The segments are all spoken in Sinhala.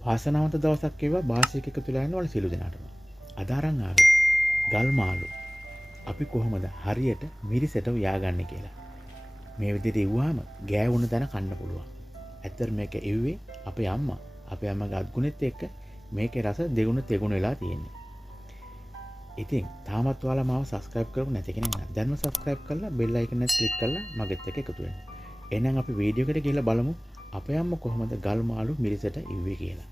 වාසනාවන්ත දවසක් වේවා භාෂික එකතු වෙලා යන වල සිළු දෙනාටම. අද අරන් ආවේ ගල් මාළු. අපි කොහොමද හරියට මිරිසට උයාගන්නේ කියලා. මේ විදිහට ඉව්වාම ගෑවුණ තැන කන්න පුළුවන්. ඇත්තට මේක ඉව්වේ අපේ අම්මා. අපේ අම්මගේ අත්ගුණෙත් එක්ක මේකේ රස දෙගුණ තෙගුණ වෙලා තියෙන්නේ. ඉතින් තාමත් ඔයාලා මාව subscribe කරපු නැති කෙනෙක් නම් දැන්ම subscribe කරලා bell icon එක click කරලා මගෙත් එක්ක එකතු වෙන්න. එහෙනම් අපි වීඩියෝ එකට ගිහලා බලමු අපේ අම්මා කොහොමද ගල් මාළු මිරිසට ඉව්වේ කියලා.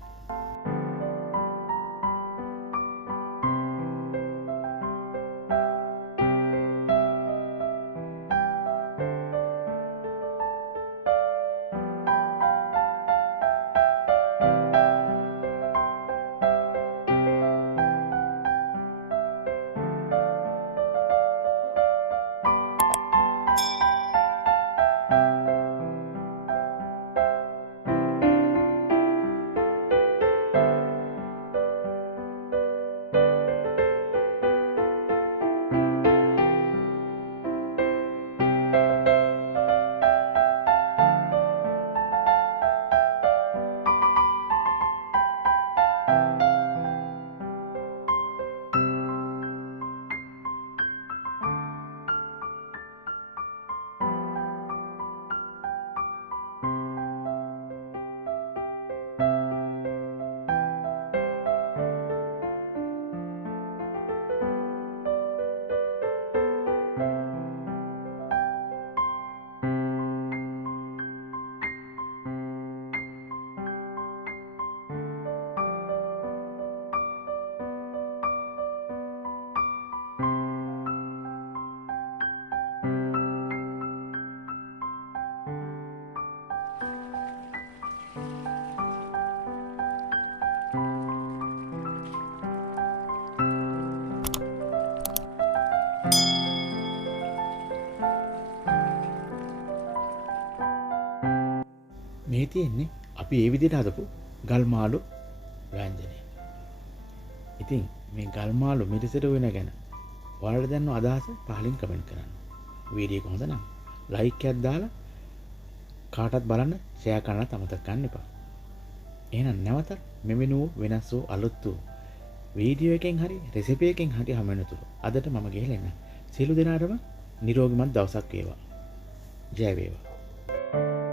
මේ තියෙන්නේ අපි ඒ විදිහට හදපු ගල් මාළු ව්‍යංජනය. ඉතින් මේ ගල් මාළු මිරිසට වෙන ගැන ඔයාලට දැනන අදහස පහලින් කමෙන්ට් කරන්න. වීඩියෝ එක හොඳ නම් ලයික් එකක් දාලා කාටවත් බලන්න ෂෙයා කරන්නත් අමතක කරන්න එපා. එහෙනම් නැවතත් මෙවෙනු වෙනස් වූ අලුත් වූ වීඩියෝ එකෙන් හරි රෙසිපි එකෙන් හරි හම වෙනතුරු අදට මම ගිහලා එන්න. සියලු දෙනාටම නිරෝගිමත් දවසක් වේවා. ජය වේවා.